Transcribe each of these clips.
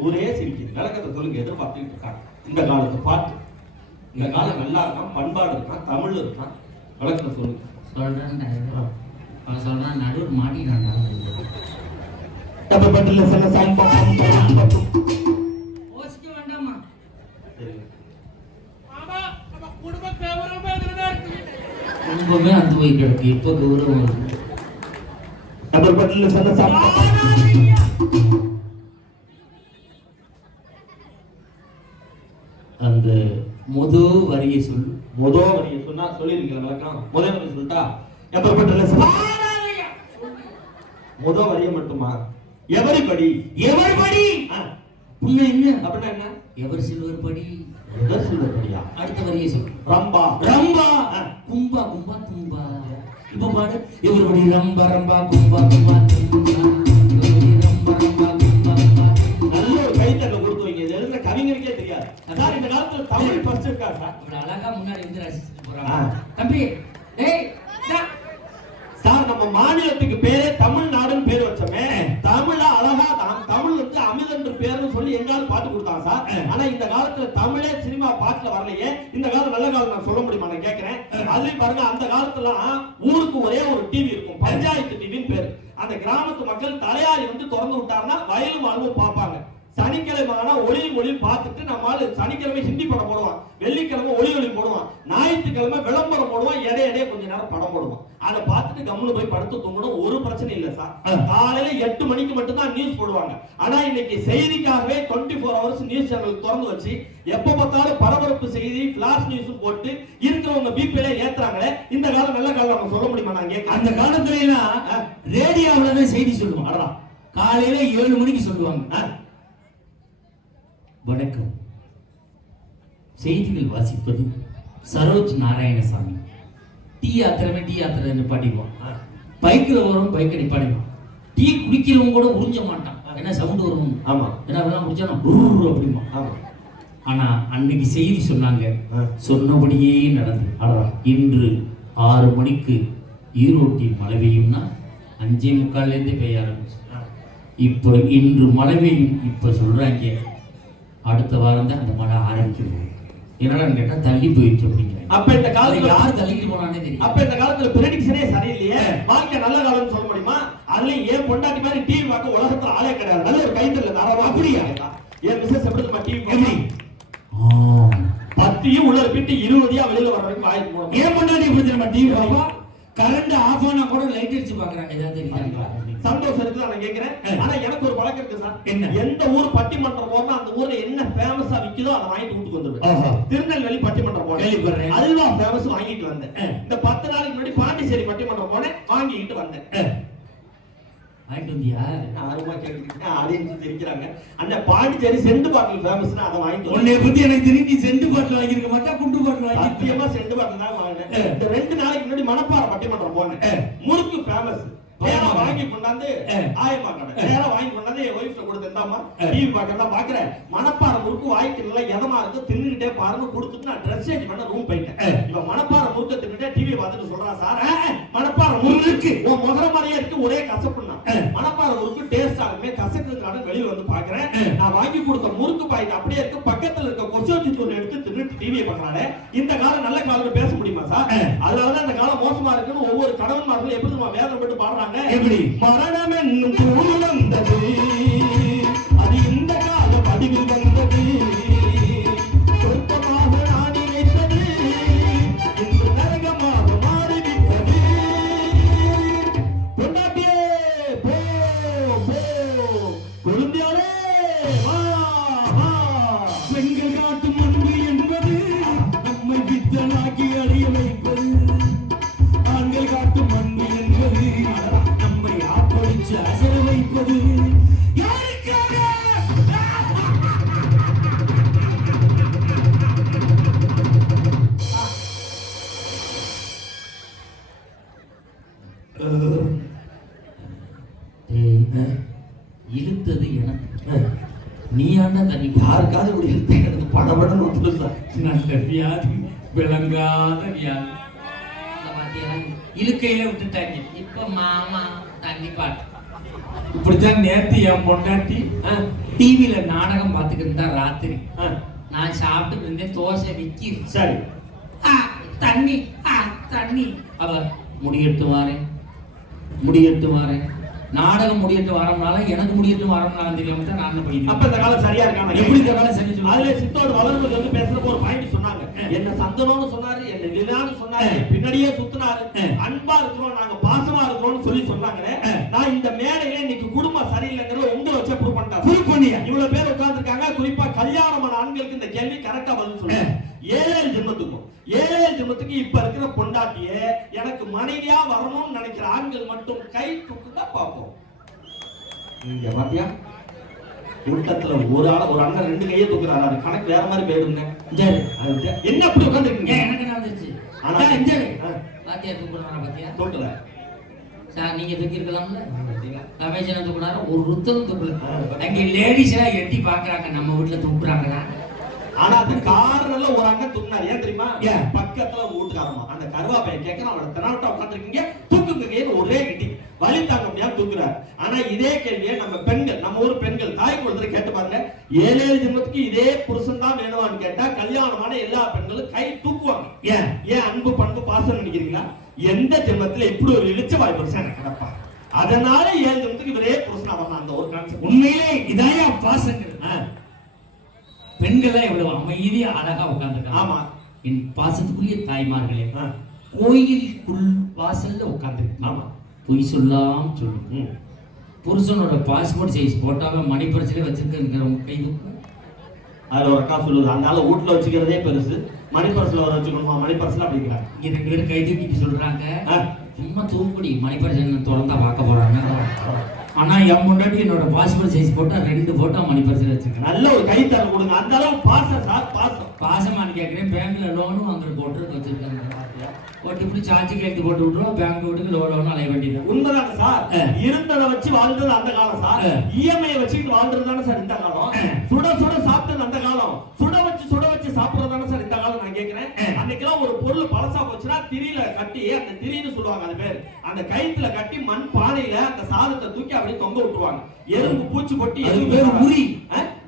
ஊரே சிரிக்குது. விளக்கத்தை சொல்லுங்க எதிர்பார்த்துக்கிட்டு இருக்காங்க. இந்த காலத்து பாட்டு. இந்த காலம் நல்லா இருக்கான் பண்பாடு இருக்கான் தமிழ் இருக்கான் விளக்கத்தை சொல்லுங்க. சொல்றேன்டா அவன் சொல்றான் நடுவர் டபுள் பட்டில் சில சாங் யோசிக்க வேண்டாமா குடும்பமே அந்து போய் கிடக்கு. எப்ப கௌரவம் டபுள் பட்டில் சில சாங் அந்த முத வரியை சொல்லு முத வரியை சொன்னா சொல்லிருக்கீங்களா விளக்கம்? முதல் வரி சொல்லிட்டா சில? முத வரியை மட்டுமா? எவரிபடி? எவர் படி ஆ, புண்ண என்ன? அப்படின்னா என்ன? எவர் சில்வர் படி எவர் சில்வரிபடியா? அடுத்த வரியை சொல்லு ரம்பா. ரம்பா. கும்பா கும்பா கும்பா. இப்ப பாடு. இவர் படி ரம்பா ரம்பா கும்பா கும்பா கும்பா. இவர் படி ரம்பா ரம்பா தமிழ் சார் இவ்வளவு அழகா முன்னாடி வந்து ரசிச்சுட்டு. போறாங்க. தம்பி டேய். சார் நம்ம மாநிலத்துக்கு பேரே தமிழ்நாடுன்னு பேர் வச்சோமே. தமிழ அழகா தான். தமிழ் வந்து அமிர்தன்று பேர்னு சொல்லி எங்காலும் பாட்டு கொடுத்தாங்க சார். ஆனா இந்த காலத்துல தமிழே சினிமா பாட்டுல வரலையே. இந்த காலம் நல்ல காலம் நான் சொல்ல முடியுமா? நான் கேட்கிறேன் அதுலயும் பாருங்க அந்த காலத்துல ஊருக்கு ஒரே ஒரு டிவி இருக்கும். பஞ்சாயத்து டிவின்னு பேரு. அந்த கிராமத்து மக்கள் தலையாரி வந்து திறந்து விட்டாருன்னா வயலும் வாழ்வும் பார்ப்பாங்க. சனிக்கிழமை ஆனா ஒளியும் ஒளியும் பார்த்துட்டு நம்மால சனிக்கிழமை ஹிந்தி படம் போடுவான் வெள்ளிக்கிழமை ஒளி ஒளி போடுவான் ஞாயிற்றுக்கிழமை விளம்பரம் போடுவான் இடைய இடைய கொஞ்ச நேரம் படம் போடுவான். அதை பார்த்துட்டு கம்முனு போய் படுத்து தூங்கணும் ஒரு பிரச்சனை இல்ல சார். காலையில எட்டு மணிக்கு மட்டும் தான் நியூஸ் போடுவாங்க. ஆனா இன்னைக்கு செய்திக்காகவே twenty four hours news channel திறந்து வச்சு எப்ப பார்த்தாலும் பரபரப்பு செய்தி பிளாஷ் நியூஸ் போட்டு இருக்கிறவங்க பிபில ஏத்துறாங்களே இந்த காலம் நல்ல காலம் நம்ம சொல்ல முடியுமா கேட்க அந்த காலத்துல ரேடியோவுல தான் செய்தி சொல்லுவாங்க. அடடா. காலையில ஏழு மணிக்கு சொல்லுவாங்க. வணக்கம். செய்திகள் வாசிப்பது சரோஜ் நாராயணசாமி. டீ யாத்திரமே டீ யாத்திரை பாடிடுவான். ஆ. பைக்கில் வரும் பைக்கை நிப்பாடிடுவான் டீ குடிக்கிறவங்க கூட உறிஞ்ச மாட்டான். என்ன சவுண்ட் வரும் ஆமா. என்ன அப்படிலாம் குடிச்சானா குரு அப்படிமா ஆமா. ஆனா அன்னைக்கு செய்தி சொன்னாங்க. சொன்னபடியே நடந்தது. அடடா. இன்று ஆறு மணிக்கு ஈரோட்டில் மழை பெய்யும்னா அஞ்சே முக்கால்லேருந்தே பெய்ய ஆரம்பிச்சு இப்போ இன்று மழை பெய்யும். இப்போ சொல்றாங்க அடுத்த வாரம் தான் அந்த மழை ஆரம்பிக்கிறது என்னடான்னு கேட்டா தள்ளி போயிடுச்சு அப்படிங்கிறாங்க. அப்ப இந்த காலத்துல யார் தள்ளிட்டு போனானே தெரியும் அப்ப இந்த காலத்துல பிரடிக்ஷனே சரியில்லையே. வாழ்க்கை நல்ல காலம்னு சொல்ல முடியுமா? அதுல ஏன் பொண்டாட்டி மாதிரி டிவி பார்க்க உலகத்துல ஆளே கிடையாது. நல்ல ஒரு கைத்தல தாராளமா அப்படியா ஏன் மிஸ்ஸஸ் எப்படி டிவி எப்படி? பத்தியும் உள்ள பிட்டு இருபதியா வெளியில வர வரைக்கும் வாய்ப்பு ஏன் முன்னாடி இப்படி டிவி பாப்பா கரண்ட் ஆஃப் ஆனா கூட லைட் அடிச்சு பாக்குறாங்க. ஏதாவது தெரியுதா? சந்தோஷம் இருக்கு நான் கேக்குறேன். ஆனா எனக்கு ஒரு பழக்கம் இருக்கு சார். என்ன? எந்த ஊர் பட்டிமன்றம் போனா அந்த ஊர்ல என்ன ஃபேமஸா விக்குதோ அதை வாங்கிட்டு வீட்டுக்கு வந்துருவேன். திருநெல்வேலி பட்டிமன்றம் போனேன். அல்வா ஃபேமஸ் வாங்கிட்டு வந்தேன். இந்த பத்து நாளைக்கு முன்னாடி பாண்டிச்சேரி பட்டிமன்றம் போனேன் வாங்கிட்டு வந்தேன். வாங்கிட்டு வந்தியா? ஆர்வமா ஆடியன்ஸ் தெரிக்கிறாங்க அந்த பாண்டிச்சேரி செண்டு பாட்டில் ஃபேமஸ்னா அதை வாங்கிட்டு உன்னை பத்தி எனக்கு தெரியும். நீ செண்டு பாட்டில் வாங்கியிருக்க மாட்டா குண்டு பாட்டில் வாங்கியிருக்க சத்தியமா செண்டு பாட்டில் தான் வாங்கினேன். ரெண்டு நாளைக்கு முன்னாடி மணப்பாறை பட்டிமன்றம் போனேன். முறுக்கு ஃபேமஸ் நேரா. வாங்கி கொண்டாந்து. ஆயமா கடை நேரா வாங்கி கொண்டாந்து என் ஒய்ஃப்ல கொடுத்தேன்டாமா ஆ. டிவி பார்க்கலாம் பாக்குறேன் மணப்பாறை முறுக்கு வாய்க்கு நல்லா எதமா இருக்கு தின்னுகிட்டே பாருங்க கொடுத்துட்டு நான் ட்ரெஸ் சேஞ்ச் பண்ண ரூம் போயிட்டேன். இவன் மணப்பாறை முறுக்க தின்னுட்டே டிவி பார்த்துட்டு சொல்றான் சார் மணப்பாறை முறுக்கு உன் முகர மாதிரியே இருக்கு ஒரே கசப்புன்னா ஆ. மணப்பாறை முறுக்கு டேஸ்ட் ஆகுமே கசக்குதுக்கான வெளியில வந்து பாக்குறேன். நான் வாங்கி கொடுத்த முறுக்கு பாக்கெட் அப்படியே இருக்கு பக்கத்துல இருக்க கொசோச்சி தூள் எடுத்து தின்னுட்டு டிவியை பார்க்கறானே இந்த காலம் நல்ல காலம் பேச முடியுமா சார். அதனாலதான் இந்த காலம் மோசமா இருக்குன்னு ஒவ்வொரு கணவன்மார்களும் எப்படி நம்ம வேதனைப்பட்டு பாடுறாங்க எப்படி? மரணம் என்னும் யாருக்காவது இப்படி இழுத்து எனக்கு படபடன்னு வந்துடும் சார் நல்ல வியாதி விளங்காத வியாதி. இழுக்கையில விட்டுட்டாங்க. இப்ப மாமா தண்ணி பாட்டு. இப்படித்தான் நேத்து என் பொண்டாட்டி டிவியில நாடகம் பார்த்துக்கிட்டு இருந்தா ராத்திரி நான் சாப்பிட்டு இருந்தேன் தோசை விக்கி. சரி. ஆ, தண்ணி ஆ, தண்ணி. அவ முடியட்டு வாரேன் முடியட்டு வாரேன் நாடகம் முடியட்டு வரம்னால எனக்கு முடியட்டு வரம்னாலும் தெரியாம தான் நான் அப்ப போயிட்டேன் இந்த காலம் சரியா இருக்காங்க எப்படி இந்த காலம் சரி? அதுல சித்தோடு வளர்ந்து வந்து பேசுறப்ப ஒரு பாயிண்ட் சொன்னாங்க என்ன சந்தனம்னு சொன்னாரு என்ன நிலான்னு சொன்னாரு. பின்னாடியே சுத்தினாரு. அன்பா இருக்கிறோம் நாங்க பாசமா இருக்கிறோம்னு சொல்லி சொன்னாங்களே ஆ. நான் இந்த மேடையில இன்னைக்கு குடும்பம் சரியில்லைங்கிறத உங்களை வச்சு ப்ரூவ் பண்ணிட்டேன் Prove பண்ணியா? இவ்வளவு பேர் உட்கார்ந்திருக்காங்க குறிப்பா கல்யாணமான ஆண்களுக்கு இந்த கேள்வி கரெக்டா பதில் சொல்லுங்க ஏழேழு ஏழேழு ஜென்மத்துக்கு இப்ப இருக்கிற பொண்டாட்டிய எனக்கு மனைவியா வரணும்னு நினைக்கிற ஆண்கள் மட்டும் கை தூக்குதா பார்ப்போம். இங்க பாத்தியா? கூட்டத்துல ஒரு ஆள் ஒரு அண்ணன் ரெண்டு கையை தூக்குறாரு. அது கணக்கு வேற மாதிரி போயிடுங்க என்ன அப்படி உட்காந்துருக்கீங்க எனக்கு வந்துருச்சு ஆனா- ஆ. பாத்தியா தூக்குறாரா பாத்தியா? தூக்கல. சார் நீங்க தூக்கி இருக்கலாம்ல ரமேஷ் என்ன தூக்குனாரு? ஒரு ருத்தம் தூக்கல. அங்க லேடிஸ் எல்லாம் எட்டி பாக்குறாங்க நம்ம வீட்டுல தூக்குறாங்களா? ஆனா அந்த கார்னர்ல ஒரு அண்ணன் தூக்குனாரு. ஏன் தெரியுமா? ஏன்? பக்கத்துல வீட்டுக்காரமா அந்த கருவாப்பைய கேட்கறான் அவனை தெனாவட்டா உட்காந்துருக்கீங்க தூக்குங்க கையில ஒரே கிட்டி வலி தாங்க முடியாம தூக்குறாரு. ஆனா இதே கேள்வியை நம்ம பெண்கள் நம்ம ஊர் பெண்கள் தாய் குழந்தை கேட்டு பாருங்க. ஏழு ஏழு ஜென்மத்துக்கு இதே புருஷன் தான் வேணுமான்னு கேட்டா கல்யாணமான எல்லா பெண்களும் கை தூக்குவாங்க. ஏன்? ஏன் அன்பு பண்பு பாசம் நினைக்கிறீங்களா? எந்த ஜென்மத்துல இப்படி ஒரு இழிச்ச வாய் புருஷன் எனக்கு கிடப்பா அதனால ஏழு ஜென்மத்துக்கு இவரே புருஷனா வரலாம் அந்த ஒரு கான்செப்ட் உண்மையிலே இதாயா பாசங்கள்? பெண்கள்லாம் எவ்வளவு அமைதியா அழகா உட்கார்ந்துருக்காங்க ஆமா என் பாசத்துக்குரிய தாய்மார்களே. கோயிலுக்குள் வாசல்ல உட்கார்ந்துருக்கு ஆமா. பொய் சொல்லாம் சொல்லு ம். புருஷனோட பாஸ்போர்ட் சைஸ் போட்டாவை மணி பரிசிலே வச்சிருக்கிறவங்க கை தூக்கு. அதுல ஒரு அக்கா சொல்லுது ஆளு வீட்டுல வச்சுக்கிறதே பெருசு மணி பர்ஸ்ல வர வச்சுக்கணுமா மணி பர்ஸ்ல அப்படிங்கிறாங்க இங்க ரெண்டு பேரும் கை தூக்கிட்டு சொல்றாங்க ஆ. சும்மா தூக்குடி மணி பரிசு திறந்தா பார்க்க போறாங்க ஆனா என் முன்னாடி என்னோட பாஸ்போர்ட் சைஸ் போட்டா ரெண்டு போட்டோ மணி பரிசில் வச்சிருக்கேன். நல்ல ஒரு கை தர கொடுங்க. அந்த அளவு பாசம் சார் பாசம் பாசமானு கேட்குறேன். பேங்க்ல லோனும் வாங்குற போட்டு வச்சிருக்காங்க. போட்டு இப்படி சார்ஜ் கையெழுத்து போட்டு விட்டுருவோம். பேங்க் வீட்டுக்கு லோன் லோன் அலைய வேண்டியது உண்மைதாங்க சார். இருந்ததை வச்சு வாழ்ந்தது அந்த காலம் சார். இஎம்ஐ வச்சுக்கிட்டு வாழ்றது தானே சார் இந்த காலம். சுட சுட சாப்பிட்டது அந்த காலம். திரியில கட்டி அந்த திரின்னு சொல்லுவாங்க அது பேர். அந்த கயித்துல கட்டி மண் பானையில அந்த சாதத்தை தூக்கி அப்படியே தொங்க விட்டுருவாங்க. எறும்பு பூச்சி கொட்டி அது பேர். உரி?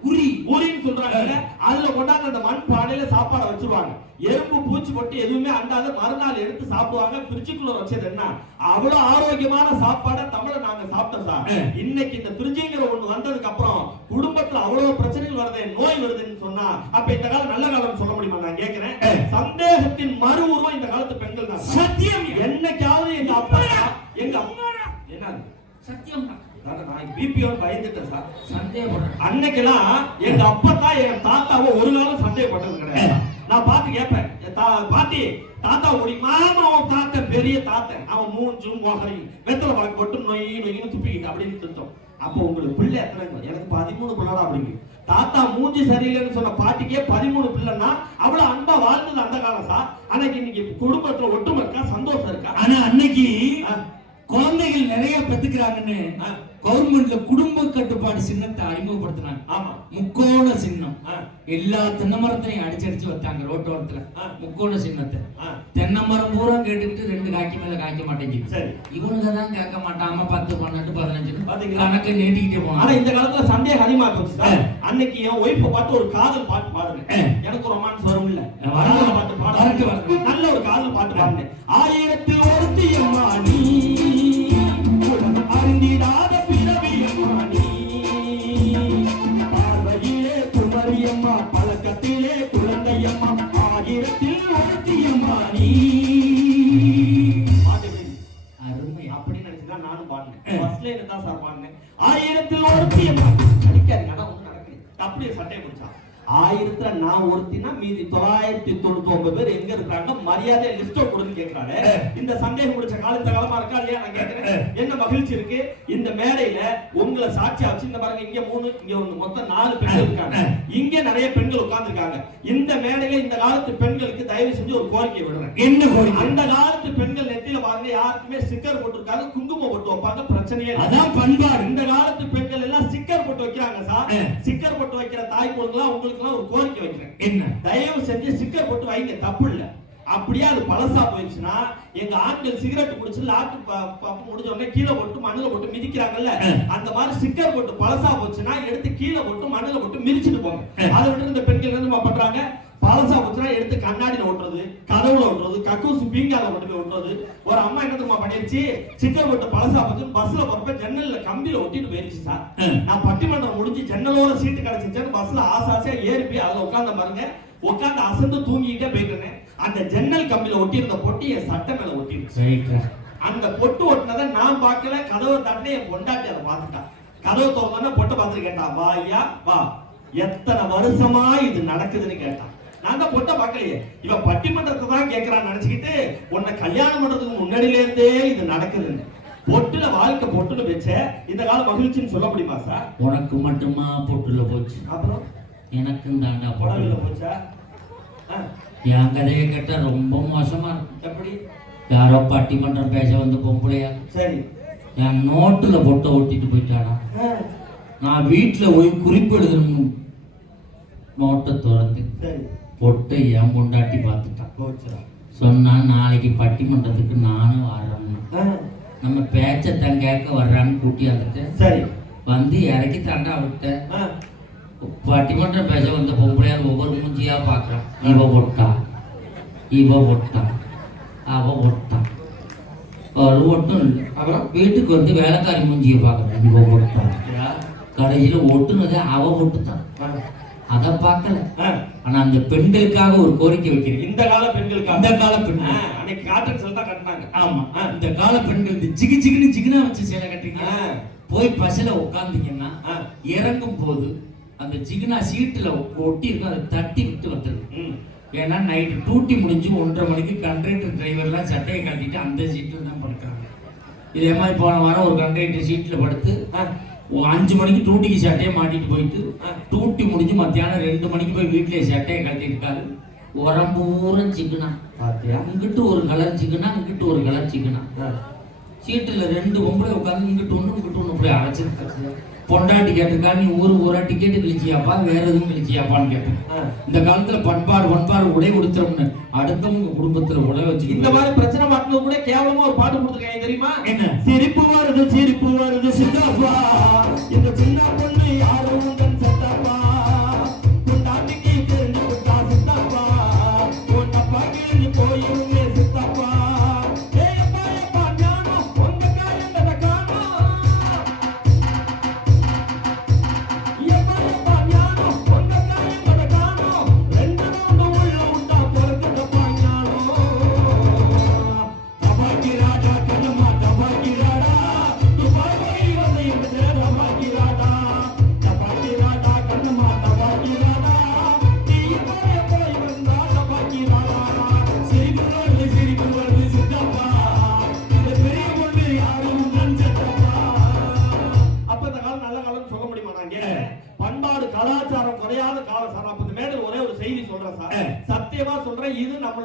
உரி. உரின்னு சொல்றாங்க அதுல கொண்டாந்து அந்த மண் பானையில சாப்பாடை வச்சிருவாங்க. எறும்பு பூச்சி கொட்டி எதுவுமே அண்டாத மறுநாள் எடுத்து சாப்பிடுவாங்க. ஃப்ரிட்ஜுக்குள்ள வச்சது என்ன? அவ்வளவு ஆரோக்கியமான சாப்பாடை தமிழ நாங்க சாப்பிட்டோம் சார். இன்னைக்கு இந்த ஃப்ரிட்ஜுங்கிற ஒண்ணு வந்ததுக்கு அப்புறம் குடும்பத்துல அவ்வளவு பிரச்சனைகள் வருது நோய் வருதுன்னு சொன்னா அப்ப இந்த காலம் நல்ல காலம் சொல்ல முடியுமா நான் கேக்குறேன் ஆ. சந்தேகத்தின் மறு உருவம் இந்த காலத்து பெண்கள் தான் சார். சத்தியம் என்னைக்காவது எங்க அப்பா எங்க அம்மா என்ன சத்தியம் நான் பிபிஓ பயந்துட்டேன் சார் சந்தேகப்படுறேன் அன்னைக்கெல்லாம் எங்க அப்பா தான் எங்க தாத்தாவை ஒரு நாளும் சந்தேகப்பட்டது கிடையாது. நான் பார்த்து கேட்பேன். என் பாட்டி தாத்தா ஓடி மாமா அவன் தாத்தா பெரிய தாத்தன் அவன் மூஞ்சும் மோகரையும் வெத்தலை வழக்கு போட்டு நொய் நொய்னு துப்பிக்கிட்டு அப்படின்னு திட்டம். அப்போ உங்களுக்கு பிள்ளை எத்தனை எனக்கு பதிமூணு பிள்ளைடா அப்படிங்க தாத்தா மூஞ்சி சரியில்லைன்னு சொன்ன பாட்டிக்கே பதிமூணு பிள்ளைன்னா அவ்வளவு அன்பா வாழ்ந்தது அந்த காலம் சார். அன்னைக்கு இன்னைக்கு குடும்பத்துல ஒற்றுமை இருக்கா சந்தோஷம் இருக்கா? ஆனா அன்னைக்கு. குழந்தைகள் நிறைய பெத்துக்கிறாங்கன்னு. கவர்மெண்ட்ல குடும்ப கட்டுப்பாடு சின்னத்தை அறிமுகப்படுத்தினாங்க. ஆமா. முக்கோண சின்னம். எல்லா தென்னை மரத்தையும் அடிச்சு அடிச்சு வச்சாங்க ரோட்டோரத்துல. முக்கோண சின்னத்தை. தென்னை மரம் பூரா கேட்டுக்கிட்டு ரெண்டு காய்க்கு மேல காய்க்க மாட்டேங்குது. சரி. இவனுங்க தான் கேட்க மாட்டாம பத்து பன்னெண்டு பதினஞ்சு? கணக்கு நீட்டிக்கிட்டே ஆனா போனாங்க இந்த காலத்துல சந்தேகம் அதிகமா போச்சு. அன்னைக்கு என் ஒய்ஃப பார்த்து ஒரு காதல் பாட்டு பாடுங்க. எனக்கு ரொமான்ஸ் வரும் இல்ல பாட்டு பாடுங்க. நல்ல ஒரு காதல் பாட்டு பாடுங்க ஆயிரத்தில் ஒருத்தி அம்மா நீ. உலகம் நான் ஒருத்தினா மீதி தொள்ளாயிரத்தி தொண்ணூத்தி ஒன்பது பேர் எங்க இருக்காங்க? மரியாதை லிஸ்ட கொடுன்னு கேக்குறாரு. ஆ. இந்த சந்தேகம் முடிச்ச காலம் இந்த காலமா இருக்கா இல்லையா? நான் கேக்குறேன். என்ன மகிழ்ச்சி இருக்கு? இந்த மேடையில உங்களை சாட்சியா வச்சு இந்த பாருங்க இங்க மூணு இங்க ஒண்ணு மொத்தம் நாலு பெண்கள் இருக்காங்க. இங்க நிறைய பெண்கள் உட்கார்ந்திருக்காங்க. இந்த மேடையில இந்த காலத்து பெண்களுக்கு தயவு செஞ்சு ஒரு கோரிக்கை விடுறேன். என்ன கோரிக்கை? அந்த காலத்து பெண்கள் நெத்தியில பாருங்க யாருக்குமே ஸ்டிக்கர் போட்டிருக்காங்க குங்குமம் போட்டு வைப்பாங்க பிரச்சனையே. அதான் பண்பாடு. இந்த காலத்து பெண்கள் எல்லாம் ஸ்டிக்கர் போட்டு வைக்கிறாங்க சார். ஸ்டிக்கர் போட்டு வைக்கிற தாய் பொண்ணுலாம் உங்களுக்கு எல்லாம் ஒரு கோரிக்கை வைக்கிறேன். என்ன? தயவு செஞ்சு ஸ்டிக்கர் போட்டு வைங்க தப்பு இல்ல அப்படியே அது பழசா போயிடுச்சுன்னா எங்க ஆட்கள் சிகரெட் குடிச்சு ப- பப்பு முடிஞ்ச உடனே கீழே போட்டு மண்ணுல போட்டு மிதிக்கிறாங்கல்ல அந்த மாதிரி ஸ்டிக்கர் போட்டு பழசா போச்சுன்னா எடுத்து கீழே போட்டு மண்ணுல போட்டு மிதிச்சிட்டு போங்க. அதை விட்டு இந்த பெண்கள் என்ன பண்றாங்க? பழசா போச்சுன்னா எடுத்து கண்ணாடியில ஒட்டுறது கதவுல ஒட்டுறது கக்கூசு பீங்கால கொண்டு போய் ஒட்டுறது ஒரு அம்மா என்ன தெரியுமா பண்ணிருச்சு? ஸ்டிக்கர் போட்டு பழசா போச்சு பஸ்ல போறப்ப ஜன்னல்ல கம்பியில ஒட்டிட்டு போயிருச்சு சார் நான் பட்டிமன்றம் முடிஞ்சு ஜன்னலோட சீட்டு கிடைச்சிச்சேன்னு பஸ்ல ஆசாசியா ஏறி போய் அதுல உட்கார்ந்த பாருங்க. உட்கார்ந்து அசந்து தூங்கிக்கிட்டே போயிட்டேன் அந்த ஜன்னல் கம்பியில ஒட்டி இருந்த பொட்டி என் சட்டை மேல ரைட்டா அந்த பொட்டு ஒட்டினதை நான் பார்க்கல கதவை தட்டின என் பொண்டாட்டி அதை பார்த்துட்டான் கதவை திறந்தோன்னே பொட்டை பார்த்துட்டு கேட்டான் வா ஐயா வா. எத்தனை வருஷமா இது நடக்குதுன்னு கேட்டான் நான் தான் பொட்டை பார்க்கலையே. இவன் பட்டிமன்றத்தை தான் கேட்கறான்னு நினைச்சுக்கிட்டு உன்னை கல்யாணம் பண்றதுக்கு முன்னாடியில இருந்தே இது நடக்குதுன்னு. பொட்டுல வாழ்க்கை பொட்டுல வச்ச இந்த கால மகிழ்ச்சின்னு சொல்ல முடியுமா சார்? உனக்கு மட்டுமா பொட்டுல போச்சு? அப்புறம்? எனக்கும் தாண்டா பொட்டுல போச்சா? என் கதையை கேட்டா ரொம்ப மோசமா இருக்கும் எப்படி? யாரோ பட்டிமன்றம் பேச வந்து பொம்பளையா சரி. என் நோட்டுல பொட்டை ஒட்டிட்டு போயிட்டானா? நான் வீட்டுல போய் குறிப்பு எழுதணும். நோட்டை திறந்து பொட்டை என் பொண்டாட்டி பார்த்துட்டான் போச்சுடா சொன்னா நாளைக்கு பட்டிமன்றத்துக்கு நானும் வரேன்னு ஆ, நம்ம பேச்சத்தான் கேட்க வர்றான்னு கூட்டி வந்துட்டு சரி. வந்து இறக்கி தாண்டா விட்டேன். ஆ, பட்டிமன்றம் பேச வந்த பொம்பளையார் ஒவ்வொரு மூஞ்சியா பார்க்கறான் இவ ஒட்டா. இவ ஒட்டா. அவ ஒட்டா. ஒரு ஒட்டும் அப்புறம் வீட்டுக்கு வந்து வேலைக்காரி மூஞ்சியை பார்க்கறேன் இவ ஒட்டா. கடைசியில ஒட்டுனதே அவ ஒட்டுத்தான் ஆ, அதை பார்க்கல. ஆனா அந்த பெண்களுக்காக ஒரு கோரிக்கை வைக்கிறேன். இந்த கால பெண்களுக்கு அந்த கால பெண்கள் ஆ, அன்னைக்கு காட்டன் செல் தான் கட்டினாங்க. ஆமா. இந்த கால பெண்கள் இந்த ஜிகு ஜிகுன்னு ஜிகுனா வச்சு சேலை கட்டுறீங்க. போய் பஸ்ல உட்காந்தீங்கன்னா இறங்கும் போது அந்த ஜிகுனா சீட்டுல ஒட்டி இருக்கும் அதை தட்டி விட்டு வந்துருது ம், ஏன்னா நைட்டு டூட்டி முடிஞ்சு ஒன்றரை மணிக்கு கண்டக்டர் டிரைவர்லாம் சட்டையை கட்டிட்டு அந்த சீட்டில் தான் படுக்கிறாங்க. இதே மாதிரி போன வாரம் ஒரு கண்டக்டர் சீட்டில் படுத்து அஞ்சு மணிக்கு டூட்டிக்கு சட்டையை மாட்டிட்டு போயிட்டு. டூட்டி முடிஞ்சு மத்தியானம் ரெண்டு மணிக்கு போய் வீட்டில் சட்டையை கட்டியிருக்காரு உடம்பு பூரம் சிக்கனா இங்கிட்டு ஒரு கலர் சிக்கனா இங்கிட்டு ஒரு கலர் சிக்கனா சீட்டில் ரெண்டு பொம்பளை உட்காந்து இங்கிட்டு ஒன்று இங்கிட்டு ஒன்று போய் அரைச்சிருக்காரு பொண்டாட்டி கேட்டிருக்கா நீ ஊர் ஊரா டிக்கெட்டு கழிச்சியாப்பா வேற எதுவும் கழிச்சியாப்பான்னு கேட்பேன் ஆ. இந்த காலத்துல பண்பாடு பண்பாடு உடை கொடுத்துறோம்னு அடுத்தவங்க குடும்பத்துல உடை வச்சு இந்த மாதிரி பிரச்சனை மாட்டினது கூட கேவலமா ஒரு பாட்டு கொடுத்துருக்காங்க தெரியுமா? என்ன? சிரிப்பு வருது சிரிப்பு வருது சித்தப்பா இந்த சின்ன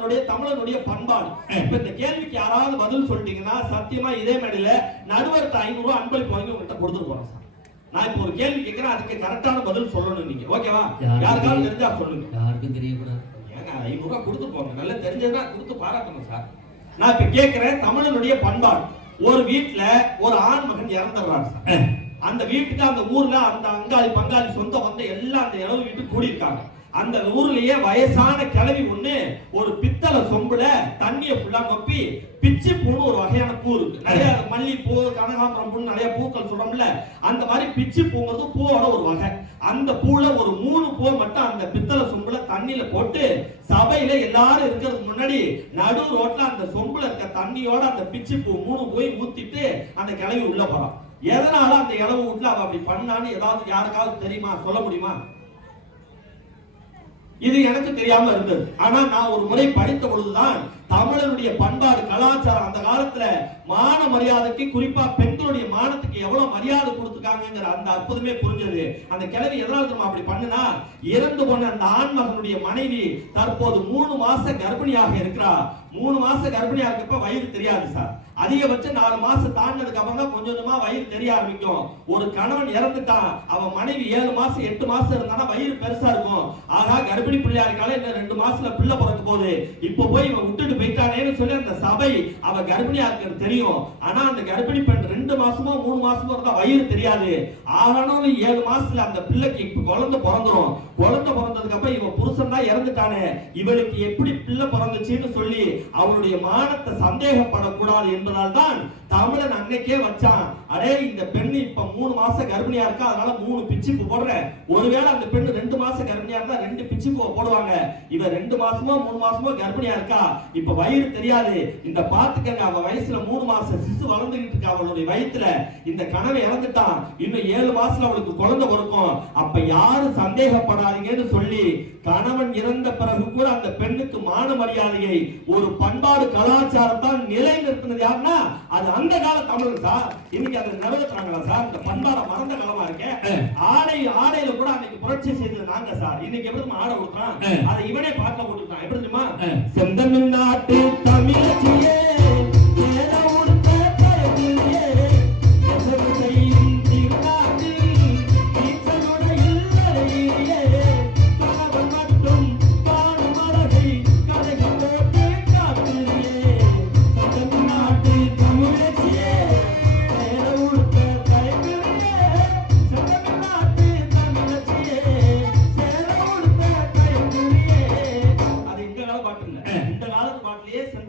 நம்மளுடைய தமிழனுடைய பண்பாடு. இப்ப இந்த கேள்விக்கு யாராவது பதில் சொல்லிட்டீங்கன்னா சத்தியமா இதே மேடையில நடுவர்கிட்ட ஐநூறு ரூபாய் அன்பளிப்பு வாங்கி உங்கள்கிட்ட கொடுத்துட்டு போறேன் சார். நான் இப்போ ஒரு கேள்வி கேட்கிறேன் அதுக்கு கரெக்டான பதில் சொல்லணும் நீங்க. ஓகேவா யாருக்கு யாருக்காவது? தெரிஞ்சா சொல்லுங்க. யாருக்கும் தெரியக்கூடாது. ஏங்க ஐநூறு ரூபாய் கொடுத்து போங்க. நல்லா தெரிஞ்சதுன்னா கொடுத்து பாராட்டணும் சார். நான் இப்ப கேட்கிறேன் தமிழனுடைய பண்பாடு. ஒரு வீட்டுல ஒரு ஆண் மகன் இறந்துடுறாரு சார். அந்த வீட்டுக்கு அந்த ஊர்ல அந்த அங்காளி பங்காளி சொந்த வந்த எல்லாம் அந்த இளவு வீட்டுக்கு கூடியிருக்காங்க. அந்த ஊர்லயே வயசான கிளவி ஒண்ணு ஒரு பித்தளை சொம்புல தண்ணிய ஃபுல்லா மப்பி பிச்சு பூன்னு ஒரு வகையான பூ இருக்கு. நிறைய மல்லிப்பூ கனகாம்பரம் பூ நிறைய பூக்கள் சொல்றோம்ல அந்த மாதிரி பிச்சு பூங்கிறது பூவோட ஒரு வகை. அந்த பூல ஒரு மூணு பூ மட்டும் அந்த பித்தளை சொம்புல தண்ணியில போட்டு சபையில எல்லாரும் இருக்கிறதுக்கு முன்னாடி நடு ரோட்ல அந்த சொம்புல இருக்க தண்ணியோட அந்த பிச்சு பூ மூணு போய் ஊத்திட்டு அந்த கிளவி உள்ள போறான் எதனால அந்த இளவு வீட்டுல அவ அப்படி பண்ணான்னு ஏதாவது யாருக்காவது தெரியுமா? சொல்ல முடியுமா? இது எனக்கு தெரியாம இருந்தது. ஆனா நான் ஒரு முறை படித்த பொழுதுதான் தமிழனுடைய பண்பாடு கலாச்சாரம் அந்த காலத்துல மான மரியாதைக்கு குறிப்பா பெண்களுடைய மானத்துக்கு எவ்வளவு மரியாதை கொடுத்துருக்காங்கிற அந்த அற்புதமே புரிஞ்சது. அந்த கிழவி எதனால தெரியுமா அப்படி பண்ணுனா இறந்து போன அந்த ஆண்மகனுடைய மனைவி தற்போது மூணு மாச கர்ப்பிணியாக இருக்கிறா. மூணு மாச கர்ப்பிணியா இருக்கப்ப வயிறு தெரியாது சார். அதிகபட்சம் நாலு மாசம் தாண்டினதுக்கு அப்புறம் தான் கொஞ்சம் கொஞ்சமா வயிறு தெரிய ஆரம்பிக்கும். ஒரு கணவன் இறந்துட்டான் அவன் மனைவி ஏழு மாசம் எட்டு மாசம் இருந்தானா வயிறு பெருசா இருக்கும். ஆனா கர்ப்பிணி பிள்ளையா இருக்கால இன்னும் ரெண்டு மாசத்துல பிள்ளை பிறக்க போகுது. இப்ப போய் இவன் விட்டுட்டு போயிட்டானேன்னு சொல்லி அந்த சபை அவ கர்ப்பிணியா இருக்கிறது தெரியும். ஆனா அந்த கர்ப்பிணி பெண் ரெண்டு மாசமோ மூணு மாசமோ இருந்தா வயிறு தெரியாது. ஆனாலும் ஏழு மாசத்துல அந்த பிள்ளைக்கு இப்ப குழந்தை பிறந்துரும். குழந்தை பிறந்ததுக்கு அப்புறம் இவன் புருஷன் தான் இறந்துட்டானே. இவளுக்கு எப்படி பிள்ளை பிறந்துச்சுன்னு சொல்லி அவனுடைய மானத்தை சந்தேகப்படக்கூடாது என்பதால் தான் தமிழன் அன்னைக்கே வச்சான். அடே இந்த பெண் இப்ப மூணு மாசம் கர்ப்பிணியா இருக்கா? அதனால மூணு பிச்சிப்பு போடுற. ஒருவேளை அந்த பெண் ரெண்டு மாசம் கர்ப்பிணியா இருந்தா ரெண்டு பிச்சிப்பு போடுவாங்க. இவ ரெண்டு மாசமோ மூணு மாசமோ கர்ப்பிணியா இருக்கா? இப்ப வயிறு தெரியாது. இந்த பாத்துக்கங்க அவ வயசுல மூணு மாசம் சிசு வளர்ந்துகிட்டு இருக்கா அவளுடைய வயிற்றுல இந்த கனவை இறந்துட்டான் இன்னும் ஏழு மாசத்துல அவளுக்கு குழந்தை பிறக்கும். அப்ப யாரும் சந்தேகப்படாதீங்கன்னு சொல்லி கணவன் இறந்த பிறகு கூட அந்த பெண்ணுக்கு மான மரியாதையை ஒரு பண்பாடு கலாச்சாரத்தான் நிலைநிறுத்தினது யாருன்னா அது அந்த கால தமிழ் சார். இன்னைக்கு அதை நிறைவேற்றுறாங்களா சார் இந்த பண்பாடை மறந்த காலமா இருக்கேன். ஆடை ஆடையில கூட அன்னைக்கு புரட்சி செய்தது நாங்க சார். இன்னைக்கு எப்படி ஆடை கொடுக்குறான் அதை இவனே பாட்டில போட்டுருக்கான் எப்படி தெரியுமா? செந்தமிழ் நாட்டு தமிழச்சியே.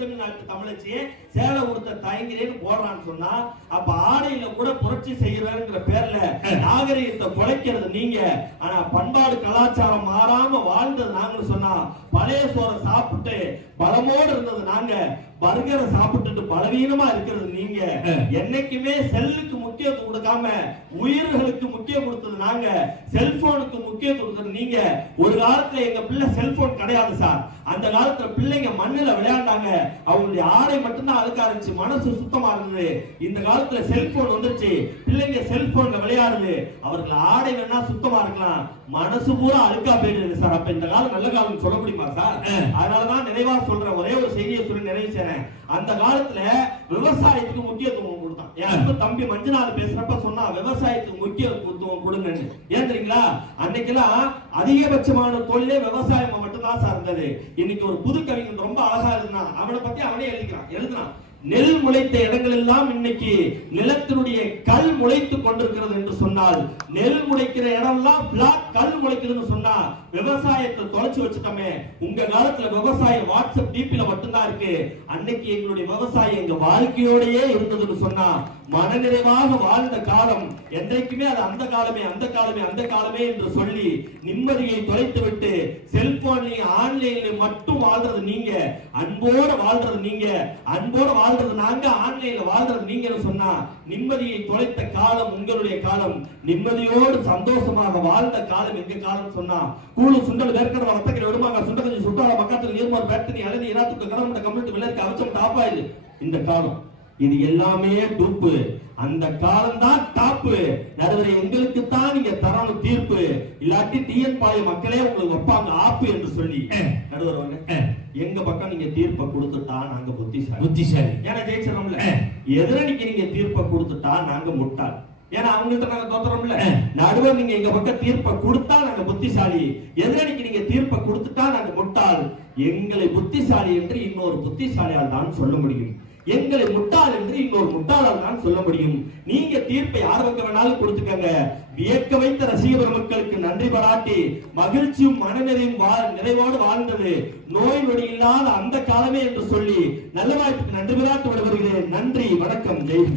செந்தமிழ் நாட்டு தமிழச்சியே சேலை உடுத்த தயங்கிறேன்னு போடுறான்னு சொன்னா அப்ப ஆடையில கூட புரட்சி செய்யறங்கிற பேர்ல நாகரிகத்தை குலைக்கிறது நீங்க. ஆனா பண்பாடு கலாச்சாரம் மாறாம வாழ்ந்தது நாங்க சொன்னா பழைய சோறை சாப்பிட்டு பலமோடு இருந்தது நாங்க. பர்கரை சாப்பிட்டுட்டு பலவீனமா இருக்கிறது நீங்க. என்னைக்குமே செல்லுக்கு முக்கியத்துவம் கொடுக்காம உயிர்களுக்கு முக்கியம் கொடுத்தது நாங்க செல்போனுக்கு முக்கியத்துவம் கொடுத்தது நீங்க. ஒரு காலத்துல எங்க பிள்ளை செல்போன் கிடையாது சார். அந்த காலத்துல பிள்ளைங்க மண்ணுல விளையாண்டாங்க. அவங்களுடைய ஆடை மட்டும்தான் அழுக்கா இருந்துச்சு மனசு சுத்தமா இருந்தது. இந்த காலத்துல செல்போன் வந்துருச்சு. பிள்ளைங்க செல்போன்ல விளையாடுது. அவர்கள் ஆடை வேணா சுத்தமா இருக்கலாம். மனசு பூரா அழுக்கா போயிடுது சார். அப்ப இந்த காலம் நல்ல காலம் சொல்ல முடியுமா சார்? அதனாலதான் நிறைவா சொல்றேன். ஒரே ஒரு செய்தியை சொல்லி நிறைவு செய்றேன். அந்த காலத்துல விவசாயத்துக்கு முக்கியத்துவம் கொடுத்தான். என் தம்பி மஞ்சுநாத் பேசுறப்ப சொன்னா விவசாயத்துக்கு முக்கியத்துவம் கொடுங்கன்னு. ஏன் தெரியுங்களா? அன்னைக்கெல்லாம் அதிகபட்சமான தொழிலே விவசாயம் மட்டும்தான் சார்ந்தது. இன்னைக்கு ஒரு புது கவிஞன் ரொம்ப அழகா இருந்தான் அவனை பத்தி அவனே எழுதிக்கிறான். எழுதுனான் நெல் முளைத்த இடங்கள் எல்லாம் இன்னைக்கு நிலத்தினுடைய கல் முளைத்து கொண்டிருக்கிறது என்று சொன்னால் நெல் முளைக்கிற இடம்லாம் பிளாக் கல் முளைக்கிறதுன்னு சொன்னா விவசாயத்தை தொலைச்சு வச்சுட்டோமே. உங்க காலத்துல விவசாயம் வாட்ஸ்அப் டிபில மட்டும்தான் இருக்கு. அன்னைக்கு எங்களுடைய விவசாயம் எங்க வாழ்க்கையோடயே இருந்ததுன்னு சொன்னா மனநிறைவாக வாழ்ந்த காலம் என்றைக்குமே அது அந்த காலமே அந்த காலமே அந்த காலமே என்று சொல்லி நிம்மதியை தொலைத்து விட்டு செல்போன்லயும் ஆன்லைன்லயும் மட்டும் வாழ்றது நீங்க அன்போட வாழ்றது நீங்க அன்போட வாழ்றது நாங்க ஆன்லைன்ல வாழ்றது நீங்கன்னு சொன்னா நிம்மதியை தொலைத்த காலம் உங்களுடைய காலம். நிம்மதியோடு சந்தோஷமாக வாழ்ந்த காலம் எங்க காலம் சொன்னா கூழு சுண்டல் வேர்க்கடை வத்தக்கரை விடுமாங்க சுண்ட கொஞ்சம் சுட்டால பக்கத்துல நீர்மோர் பேட்டரி அழனி இராத்துக்கு கடவுண்ட கம்ப்ளீட் விளையாட்டு அவச்சம் டாப்பா இது. இந்த காலம். இது எல்லாமே டூப்பு. அந்த காலம் தான் டாப்பு. நடுவரை எங்களுக்கு தான் நீங்க தரணும் தீர்ப்பு. இல்லாட்டி டிஎன் பாளைய மக்களே உங்களுக்கு வைப்பாங்க ஆப்பு என்று சொல்லி. நடுவர். எங்க பக்கம் நீங்க தீர்ப்பை கொடுத்துட்டா நாங்க புத்திசாலி. புத்திசாலி. ஏன்னா ஜெயிச்சிடறோம்ல. எதிரணிக்கு நீங்க தீர்ப்பை கொடுத்துட்டா நாங்க முட்டாள். ஏன்னா அவங்கள்ட்ட நாங்க தோத்துறோம்ல நடுவர் நீங்க எங்க பக்கம் தீர்ப்பை கொடுத்தா நாங்க புத்திசாலி. எதிரணிக்கு நீங்க தீர்ப்பை கொடுத்துட்டா நாங்க முட்டாள். எங்களை புத்திசாலி என்று இன்னொரு புத்திசாலியால் தான் சொல்ல முடியும். எங்களை முட்டாள் என்று இன்னொரு முட்டாளால் தான் சொல்ல முடியும். நீங்க தீர்ப்பை யார் பக்கம் வேணாலும் கொடுத்துக்கங்க. வியக்க வைத்த ரசிக பெருமக்களுக்கு நன்றி பாராட்டி மகிழ்ச்சியும் மனநிறையும் வாழ் நிறைவோடு வாழ்ந்தது. நோய் நொடி இல்லாத அந்த காலமே என்று சொல்லி நல்ல வாய்ப்புக்கு நன்றி பாராட்டி விடுபடுகிறேன் நன்றி வணக்கம் ஜெய்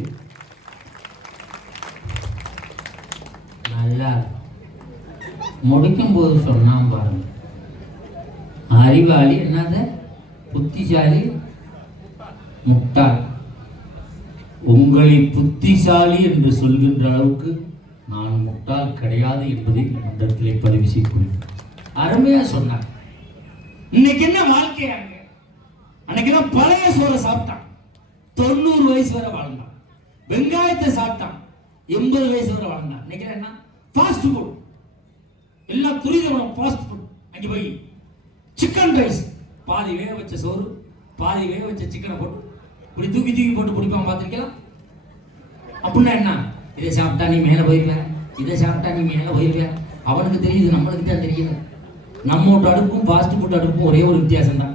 நல்லா முடிக்கும் போது சொன்னான் பாருங்க. அறிவாளி என்னது? புத்திசாலி? முட்டாள். உங்களை புத்திசாலி என்று சொல்கின்ற அளவுக்கு முட்டாள் கிடையாது என்பதை இந்த பதிவு செய்யக்கூடிய அருமையா சொன்னார். இன்னைக்கு என்ன வாழ்க்கையாங்க அன்னைக்கெல்லாம் பழைய சோறை சாப்பிட்டான். தொண்ணூறு வயசு வரை வாழ்ந்தான். வெங்காயத்தை சாப்பிட்டான். எண்பது வயசு வரை வாழ்ந்தான். இன்னைக்கு என்ன? ஃபாஸ்ட் ஃபுட் எல்லாம் துரித உணவு ஃபாஸ்ட் ஃபுட் அங்கே போய் சிக்கன் ரைஸ் பாதி வேக வச்ச சோறு பாதி வேக வச்ச சிக்கனை போட்டு இப்படி தூக்கி தூக்கி போட்டு குடிப்பான் பார்த்துருக்கலாம் அப்படின்னா என்ன? இதை சாப்பிட்டா நீ மேலே போயிருவ இதை சாப்பிட்டா நீ மேலே போயிருவியா அவனுக்கு தெரியுது நம்மளுக்கு தான் தெரியல நம்ம வீட்டு அடுப்பும் ஃபாஸ்ட் ஃபுட் அடுப்பும் ஒரே ஒரு வித்தியாசம் தான்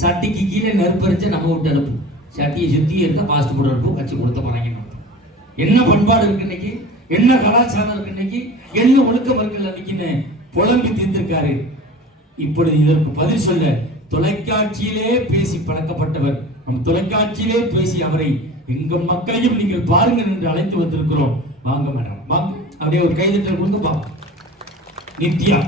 சட்டிக்கு கீழே நெருப்பரிச்ச நம்ம வீட்டு அடுப்பு. சட்டியை சுற்றி இருக்க ஃபாஸ்ட் ஃபுட் அடுப்பும் கட்சி கொடுத்த போகிறாங்க என்ன பண்பாடு இருக்கு இன்னைக்கு? என்ன கலாச்சாரம் இருக்கு இன்னைக்கு? என்ன ஒழுக்கம் இருக்குல்ல இன்னைக்குன்னு புலம்பி தீர்ந்திருக்காரு இப்பொழுது இதற்கு பதில் சொல்ல தொலைக்காட்சியிலே பேசி பழக்கப்பட்டவர் நம் தொலைக்காட்சியிலே பேசி அவரை எங்க மக்களையும் நீங்கள் பாருங்கள் என்று அழைத்து வந்திருக்கிறோம். வாங்க மேடம் வாங்க. அப்படியே ஒரு கைதட்டல் கொடுங்க பா நித்யா.